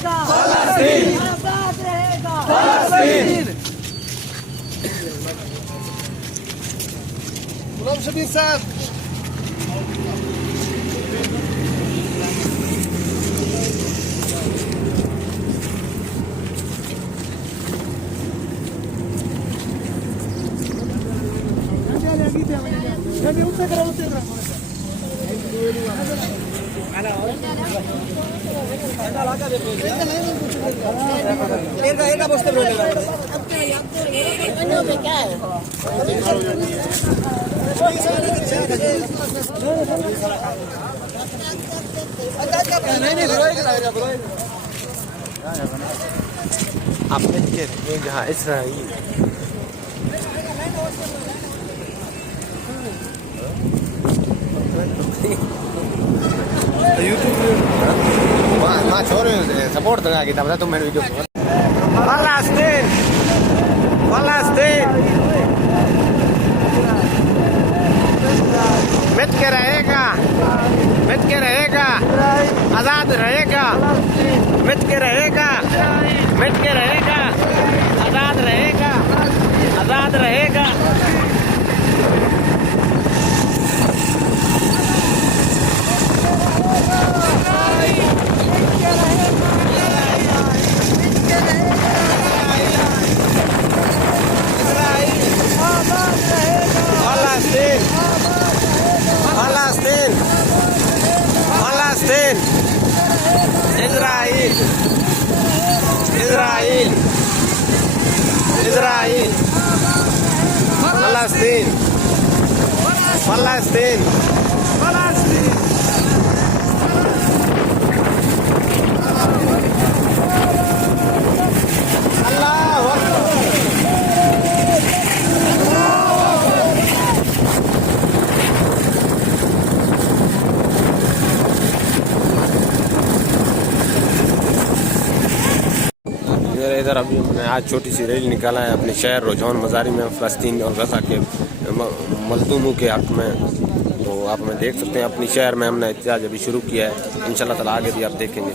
रहेगा, फलस्तीन आजाद रहेगा, फलस्तीन। गुलाम शबीर साहब आपने के जहाँ इसराइल यूट्यूब छोरे सपोर्ट करा कि तुम मेरे वीडियो फलस्तीन फलस्तीन मिट के रहेगा, मिट के रहेगा, आजाद रहेगा, मिट के रहेगा, मिट के रहेगा, आजाद रहेगा, आजाद रहेगा। फलस्तीन फलस्तीन फलस्तीन इजराइल इजराइल इजराइल फलस्तीन फलस्तीन फलस्तीन। अल्लाह इधर अभी हमने आज छोटी सी रैली निकाला है अपने शहर रुझान मज़ारी में फ़लस्तीन और गज़ा के मज़लूमों के हक़ में। तो आप में देख सकते हैं अपने शहर में हमने एहतजाज अभी शुरू किया है, इंशाल्लाह ताला आगे भी आप देखेंगे।